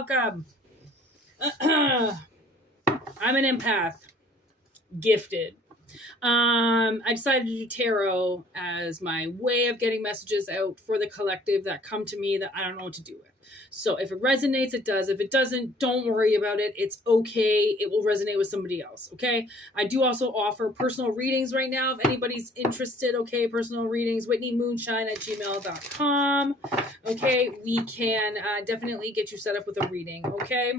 welcome. I'm an empath. Gifted. I decided to do tarot as my way of getting messages out for the collective that come to me that I don't know what to do with. So if it resonates, it does. If it doesn't, don't worry about it. It's okay. It will resonate with somebody else. Okay. I do also offer personal readings right now. If anybody's interested, okay. Personal readings, whitneymoonshine@gmail.com. Okay. We can definitely get you set up with a reading. Okay.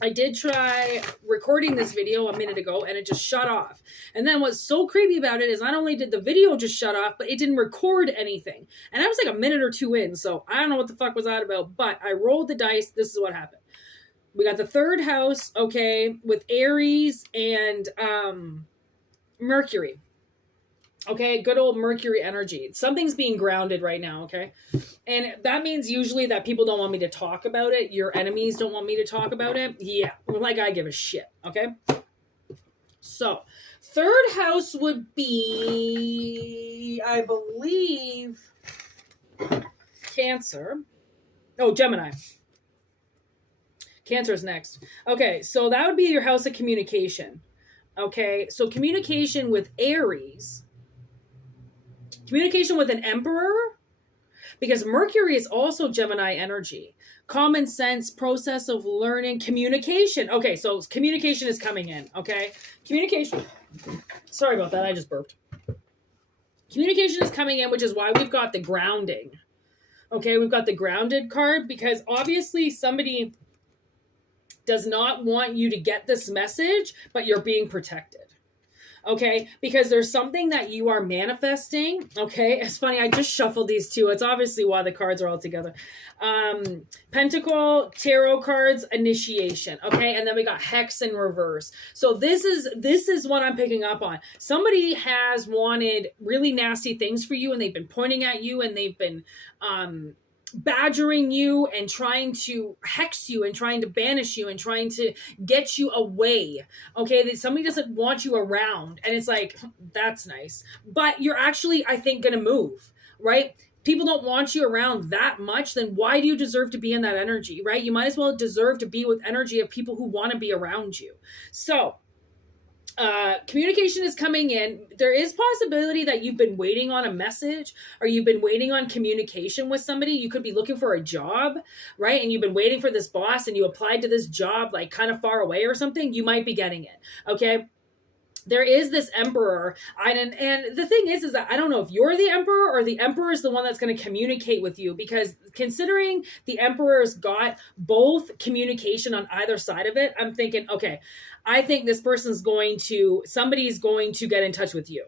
I did try recording this video a minute ago and it just shut off. And then what's so creepy about it is not only did the video just shut off, but it didn't record anything. And I was like a minute or two in, so I don't know what the fuck was that about, but I rolled the dice. This is what happened. We got the third house, okay, with Aries and Mercury. Okay, good old Mercury energy. Something's being grounded right now, okay? And that means usually that people don't want me to talk about it. Your enemies don't want me to talk about it. Yeah, like I give a shit, okay? So, third house would be, I believe, Cancer. Oh, Gemini. Cancer's next. Okay, so that would be your house of communication. Okay, so communication with Aries. Communication with an emperor, because Mercury is also Gemini energy. Common sense, process of learning, communication. Okay, so communication is coming in, okay? Communication. Sorry about that, I just burped. Communication is coming in, which is why we've got the grounding. Okay, we've got the grounded card, because obviously somebody does not want you to get this message, but you're being protected. Okay, because there's something that you are manifesting. Okay, it's funny, I just shuffled these two. It's obviously why the cards are all together. Pentacle, tarot cards, initiation. Okay, and then we got Hex in reverse. So this is what I'm picking up on. Somebody has wanted really nasty things for you, and they've been pointing at you, and they've been badgering you and trying to hex you and trying to banish you and trying to get you away. Okay, that somebody doesn't want you around, and it's like, that's nice, but you're actually, I think, gonna move, right? People don't want you around that much, then why do you deserve to be in that energy, right? You might as well deserve to be with energy of people who want to be around you. So communication is coming in. There is possibility that you've been waiting on a message, or you've been waiting on communication with somebody. You could be looking for a job, right? And you've been waiting for this boss, and you applied to this job like kind of far away or something. You might be getting it. Okay. There is this emperor, and the thing is that I don't know if you're the emperor or the emperor is the one that's going to communicate with you, because considering the emperor's got both communication on either side of it, I'm thinking, okay, I think this person's somebody's going to get in touch with you.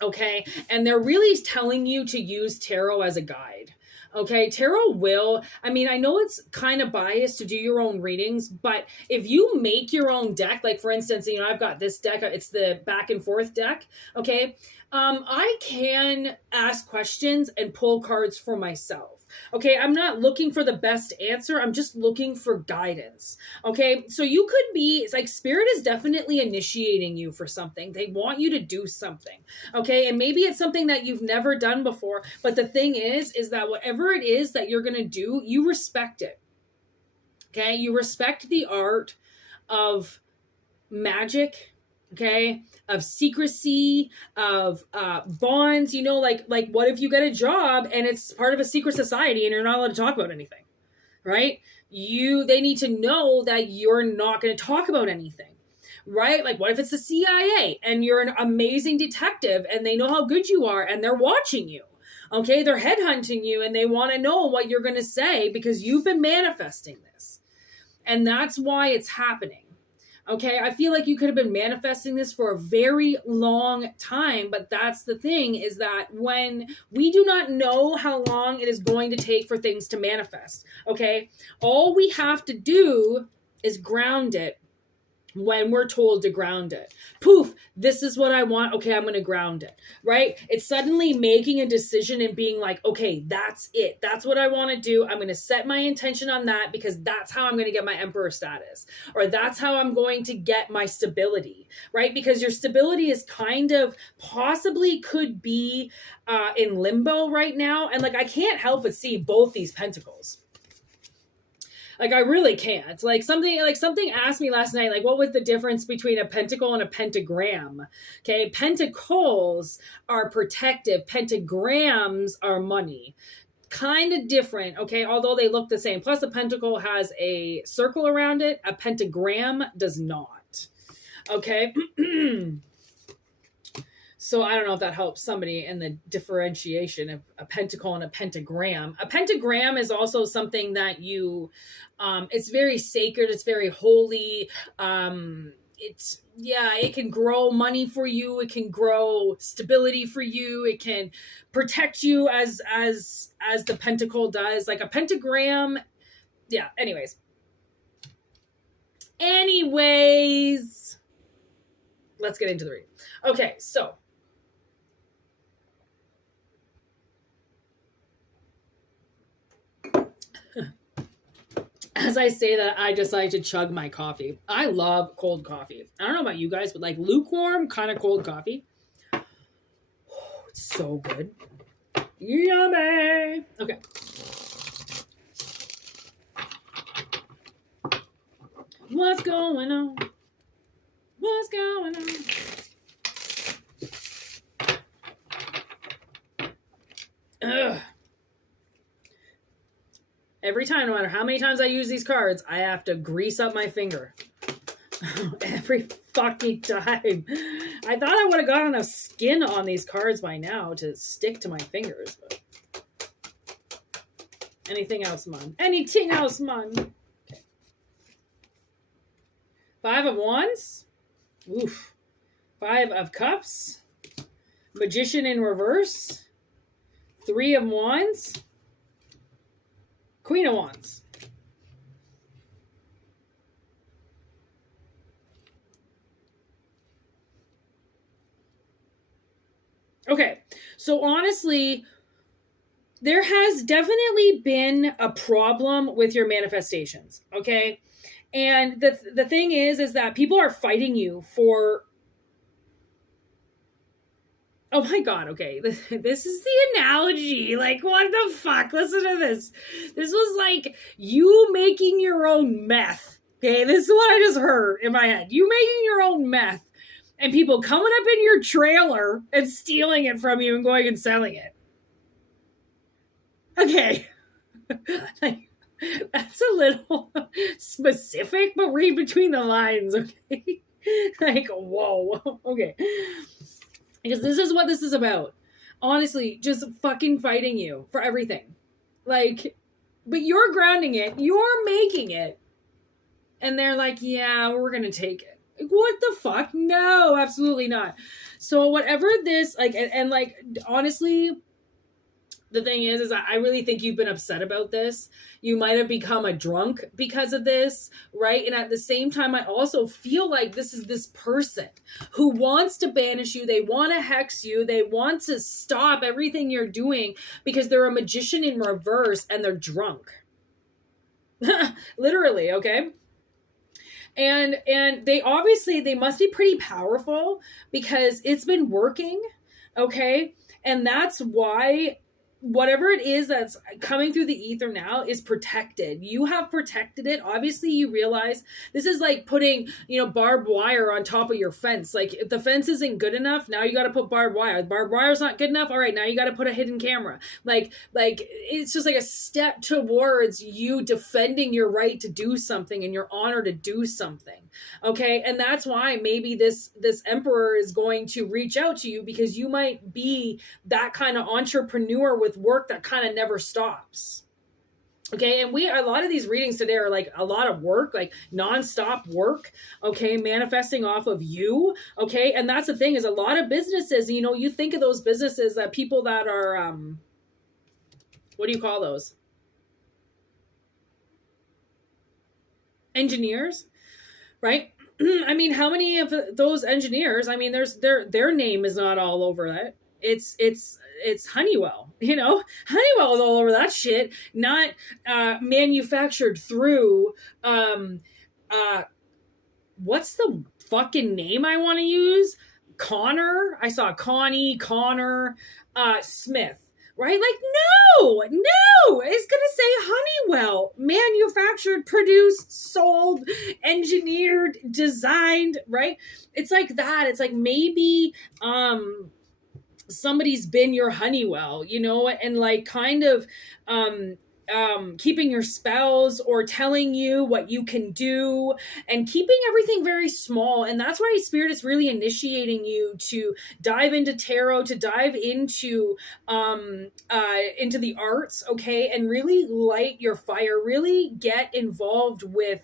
Okay. And they're really telling you to use tarot as a guide. Okay, tarot will, I mean, I know it's kind of biased to do your own readings, but if you make your own deck, like for instance, I've got this deck, it's the back and forth deck, okay? I can ask questions and pull cards for myself. Okay, I'm not looking for the best answer. I'm just looking for guidance. Okay, so you could be, it's like Spirit is definitely initiating you for something. They want you to do something. Okay, and maybe it's something that you've never done before. But the thing is that whatever it is that you're going to do, you respect it. Okay, you respect the art of magic. Okay, of secrecy, of bonds, like what if you get a job and it's part of a secret society and you're not allowed to talk about anything, right? They need to know that you're not going to talk about anything, right? Like what if it's the CIA and you're an amazing detective and they know how good you are and they're watching you, okay? They're headhunting you and they want to know what you're going to say because you've been manifesting this. And that's why it's happening. Okay, I feel like you could have been manifesting this for a very long time, but that's the thing, is that when we do not know how long it is going to take for things to manifest, okay, all we have to do is ground it when we're told to ground it. Poof, this is what I want. Okay, I'm going to ground it, right? It's suddenly making a decision and being like, okay, that's it. That's what I want to do. I'm going to set my intention on that because that's how I'm going to get my emperor status, or that's how I'm going to get my stability, right? Because your stability is kind of possibly could be in limbo right now. And like, I can't help but see both these pentacles. Like, I really can't. Like something asked me last night, like, what was the difference between a pentacle and a pentagram? Okay, pentacles are protective, pentagrams are money. Kind of different, okay, although they look the same. Plus, a pentacle has a circle around it, a pentagram does not. Okay. So I don't know if that helps somebody in the differentiation of a pentacle and a pentagram. A pentagram is also something that you, it's very sacred. It's very holy. It can grow money for you. It can grow stability for you. It can protect you as the pentacle does. Like a pentagram. Yeah. Anyways, let's get into the reading. Okay. So, as I say that, I decide to chug my coffee. I love cold coffee. I don't know about you guys, but like lukewarm kind of cold coffee. Oh, it's so good. Yummy. Okay. What's going on? What's going on? Ugh. Every time, no matter how many times I use these cards, I have to grease up my finger. Every fucking time. I thought I would have got enough skin on these cards by now to stick to my fingers. But anything else, man? Anything else, man? Okay. 5 of Wands. Oof. 5 of Cups. Magician in reverse. 3 of Wands. Queen of Wands. Okay, so honestly, there has definitely been a problem with your manifestations, okay? And the thing is that people are fighting you for... Oh my God, okay. This is the analogy. Like, what the fuck? Listen to this. This was like you making your own meth. Okay, this is what I just heard in my head. You making your own meth and people coming up in your trailer and stealing it from you and going and selling it. Okay. Like, that's a little specific, but read between the lines, okay? Like, whoa. Okay. Because this is what this is about. Honestly, just fucking fighting you for everything. Like, but you're grounding it. You're making it. And they're like, yeah, we're going to take it. Like, what the fuck? No, absolutely not. So whatever this, like, and like, honestly, the thing is I really think you've been upset about this. You might have become a drunk because of this, right? And at the same time, I also feel like this is this person who wants to banish you. They want to hex you. They want to stop everything you're doing because they're a magician in reverse and they're drunk. Literally, okay? And they must be pretty powerful because it's been working, okay? And that's why whatever it is that's coming through the ether now is protected. You have protected it. Obviously, you realize this is like putting, barbed wire on top of your fence. Like, if the fence isn't good enough, now you got to put barbed wire. The barbed wire's not good enough. All right, now you got to put a hidden camera. Like it's just like a step towards you defending your right to do something and your honor to do something. Okay, and that's why maybe this emperor is going to reach out to you because you might be that kind of entrepreneur with work that kind of never stops. Okay, and a lot of these readings today are like a lot of work, like nonstop work, okay, manifesting off of you, okay, and that's the thing is a lot of businesses, you think of those businesses that people that are, what do you call those? Engineers, right? I mean, how many of those engineers, I mean, their name is not all over that. It's Honeywell, Honeywell is all over that shit, not manufactured through, what's the fucking name I want to use? Connor. I saw Connie, Connor, Smith. right? Like, no, it's going to say Honeywell, manufactured, produced, sold, engineered, designed, right? It's like that. It's like maybe, somebody's been your Honeywell, you know, and like kind of, keeping your spells or telling you what you can do and keeping everything very small. And that's why Spirit is really initiating you to dive into tarot, to dive into the arts, okay, and really light your fire, really get involved with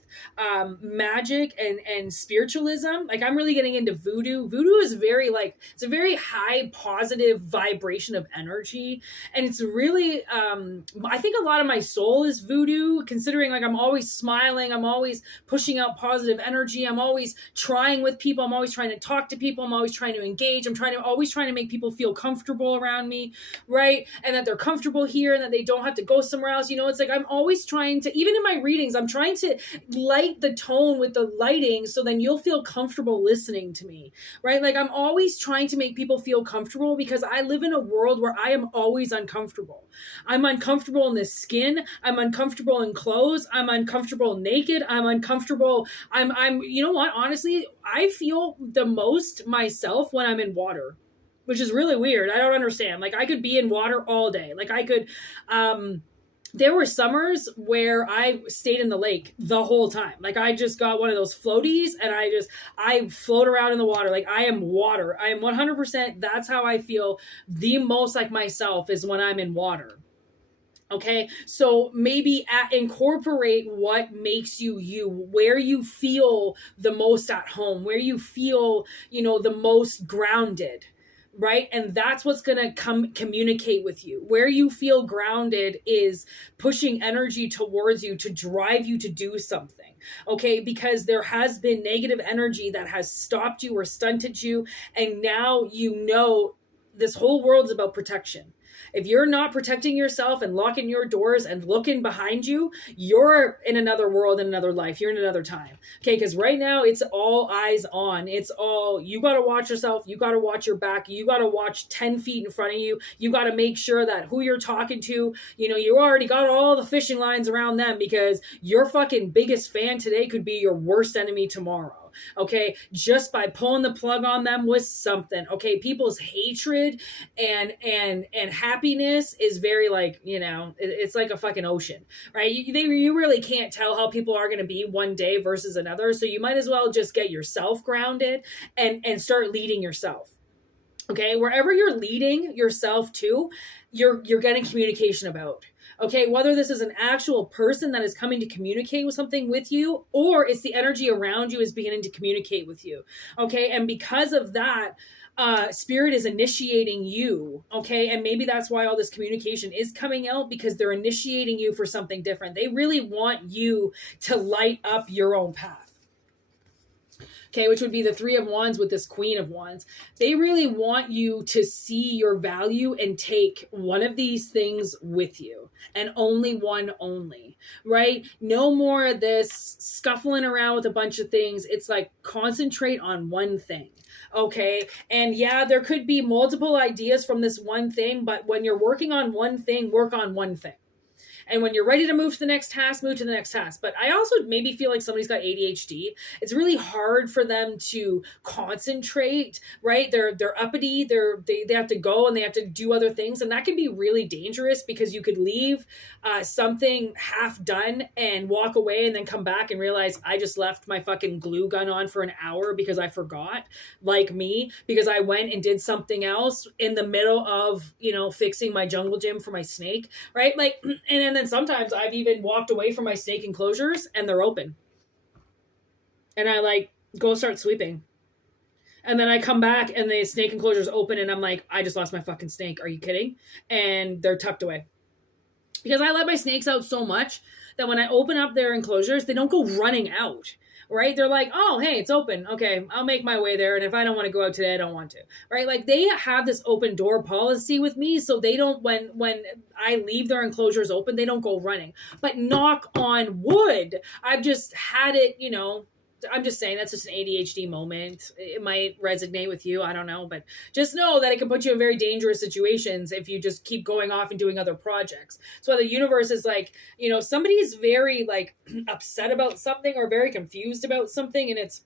magic and spiritualism. Like, I'm really getting into voodoo. Voodoo is very, like, it's a very high positive vibration of energy, and it's really I think a lot of my soul is voodoo, considering like I'm always smiling, I'm always pushing out positive energy, I'm always trying with people, I'm always trying to talk to people, I'm always trying to engage, always trying to make people feel comfortable around me, right? And that they're comfortable here and that they don't have to go somewhere else. You know, it's like I'm always trying to, even in my readings, I'm trying to light the tone with the lighting so then you'll feel comfortable listening to me, right? Like, I'm always trying to make people feel comfortable because I live in a world where I am always uncomfortable. I'm uncomfortable in the skin. I'm uncomfortable in clothes. I'm uncomfortable naked. I'm uncomfortable. You know what? Honestly, I feel the most myself when I'm in water, which is really weird. I don't understand. Like, I could be in water all day. Like, I could, there were summers where I stayed in the lake the whole time. Like, I just got one of those floaties and I float around in the water. Like, I am water. I am 100%. That's how I feel the most like myself, is when I'm in water. Okay, so maybe incorporate what makes you you, where you feel the most at home, where you feel, you know, the most grounded, right? And that's what's going to communicate with you. Where you feel grounded is pushing energy towards you to drive you to do something, okay? Because there has been negative energy that has stopped you or stunted you, and now you know this whole world's about protection. If you're not protecting yourself and locking your doors and looking behind you, you're in another world, in another life. You're in another time. Okay, because right now it's all eyes on. It's all, you got to watch yourself. You got to watch your back. You got to watch 10 feet in front of you. You got to make sure that who you're talking to, you know, you already got all the fishing lines around them, because your fucking biggest fan today could be your worst enemy tomorrow. Okay, just by pulling the plug on them with something. Okay, people's hatred and happiness is very, like, you know, it's like a fucking ocean, right? You really can't tell how people are going to be one day versus another. So you might as well just get yourself grounded and start leading yourself. Okay, wherever you're leading yourself to, you're getting communication about. Okay, whether this is an actual person that is coming to communicate with something with you, or it's the energy around you is beginning to communicate with you. Okay, and because of that, Spirit is initiating you. Okay, and maybe that's why all this communication is coming out, because they're initiating you for something different. They really want you to light up your own path. Okay, which would be the Three of Wands with this Queen of Wands. They really want you to see your value and take one of these things with you, and only one only, right? No more of this scuffling around with a bunch of things. It's like, concentrate on one thing. Okay, and yeah, there could be multiple ideas from this one thing, but when you're working on one thing, work on one thing. And when you're ready to move to the next task, move to the next task. But I also maybe feel like somebody's got ADHD. It's really hard for them to concentrate, right? They're uppity. They have to go and they have to do other things. And that can be really dangerous, because you could leave something half done and walk away and then come back and realize, I just left my fucking glue gun on for an hour because I forgot, like me, because I went and did something else in the middle of, you know, fixing my jungle gym for my snake, right? Like, and then sometimes I've even walked away from my snake enclosures and they're open. And I like go start sweeping. And then I come back and the snake enclosure's open and I'm like, I just lost my fucking snake. Are you kidding? And they're tucked away. Because I let my snakes out so much that when I open up their enclosures, they don't go running out. Right? They're like, oh, hey, it's open. Okay, I'll make my way there. And if I don't want to go out today, I don't want to. Right? Like, they have this open door policy with me. So they don't, when I leave their enclosures open, they don't go running. But knock on wood, I've just had it, you know, I'm just saying that's just an ADHD moment. It might resonate with you. I don't know, but just know that it can put you in very dangerous situations if you just keep going off and doing other projects. So the universe is like, somebody is very like upset about something or very confused about something, and it's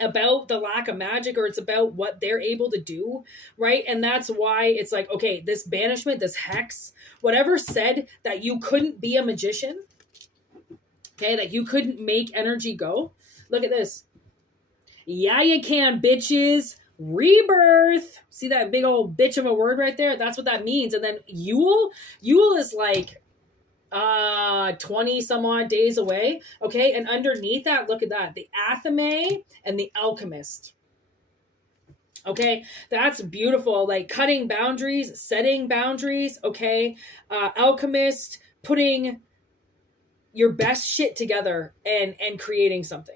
about the lack of magic, or it's about what they're able to do, right? And that's why it's like, okay, this banishment, this hex, whatever said that you couldn't be a magician, okay, that you couldn't make energy go. Look at this. Yeah, you can, bitches. Rebirth. See that big old bitch of a word right there? That's what that means. And then Yule is like 20 some odd days away. Okay, and underneath that, look at that. The Athame and the Alchemist. Okay, that's beautiful. Like cutting boundaries, setting boundaries. Okay, Alchemist, putting your best shit together and creating something.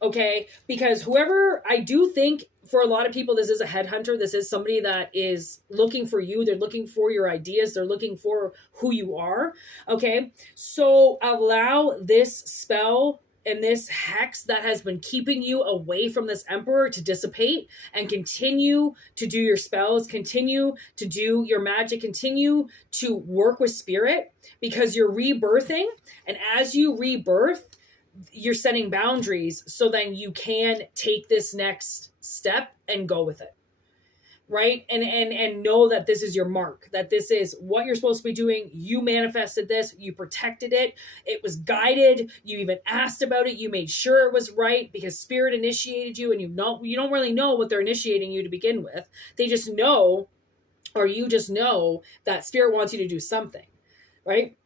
Okay, because whoever, I do think for a lot of people, this is a headhunter. This is somebody that is looking for you. They're looking for your ideas. They're looking for who you are. Okay, so allow this spell and this hex that has been keeping you away from this emperor to dissipate, and continue to do your spells, continue to do your magic, continue to work with spirit, because you're rebirthing. And as you rebirth, you're setting boundaries so then you can take this next step and go with it, right? And know that this is your mark, that this is what you're supposed to be doing. You manifested this, you protected it, it was guided, you even asked about it, you made sure it was right, because spirit initiated you, and you don't really know what they're initiating you to begin with. They just know, or you just know that spirit wants you to do something, right?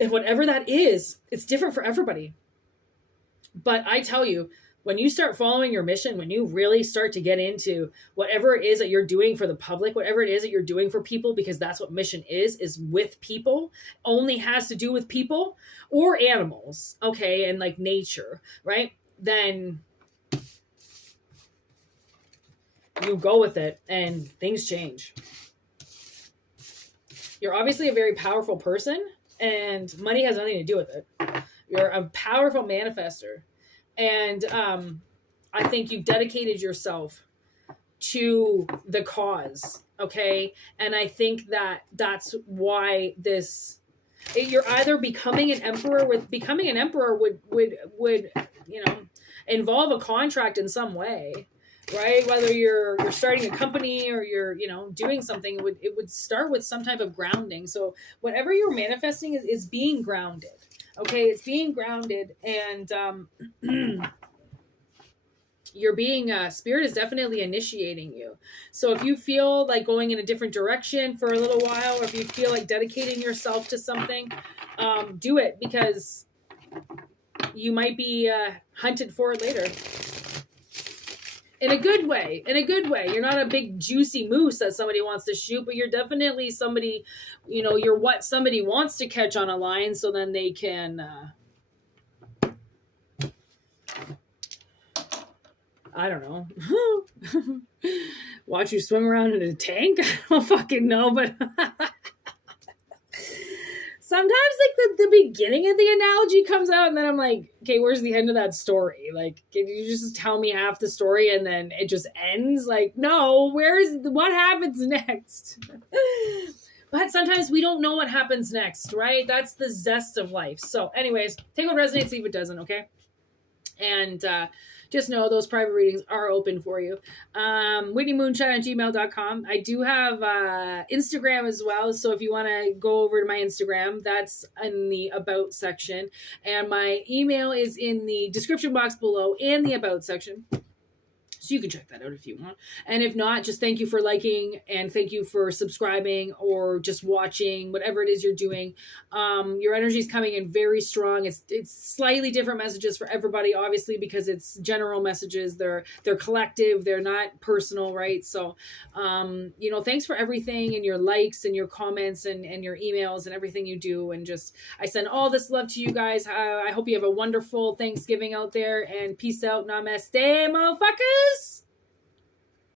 And whatever that is, it's different for everybody. But I tell you, when you start following your mission, when you really start to get into whatever it is that you're doing for the public, whatever it is that you're doing for people, because that's what mission is with people, only has to do with people or animals, okay, and like nature, right? Then you go with it and things change. You're obviously a very powerful person, and money has nothing to do with it. You're a powerful manifester. And I think you've dedicated yourself to the cause. Okay. And I think that that's why you're either becoming an emperor. Becoming an emperor would involve a contract in some way, right? Whether you're starting a company or you're, doing something, it would start with some type of grounding. So whatever you're manifesting is being grounded. Okay, it's being grounded, and you're being, spirit is definitely initiating you. So if you feel like going in a different direction for a little while, or if you feel like dedicating yourself to something, do it, because you might be hunted for it later. In a good way. You're not a big juicy moose that somebody wants to shoot, but you're definitely somebody, you're what somebody wants to catch on a line, so then they can, I don't know, watch you swim around in a tank. I don't fucking know, but sometimes like the beginning of the analogy comes out, and then I'm like, okay, where's the end of that story? Like, can you just tell me half the story and then it just ends? Like, no, what happens next? But sometimes we don't know what happens next, right? That's the zest of life. So anyways, take what resonates, leave what doesn't, okay? And just know those private readings are open for you. WhitneyMoonshine@gmail.com. I do have Instagram as well. So if you want to go over to my Instagram, that's in the About section. And my email is in the description box below and the About section. So you can check that out if you want. And if not, just thank you for liking, and thank you for subscribing or just watching, whatever it is you're doing. Your energy is coming in very strong. It's slightly different messages for everybody, obviously, because it's general messages. They're collective. They're not personal, right? So, thanks for everything, and your likes and your comments and your emails and everything you do. And just, I send all this love to you guys. I hope you have a wonderful Thanksgiving out there, and peace out. Namaste, motherfuckers.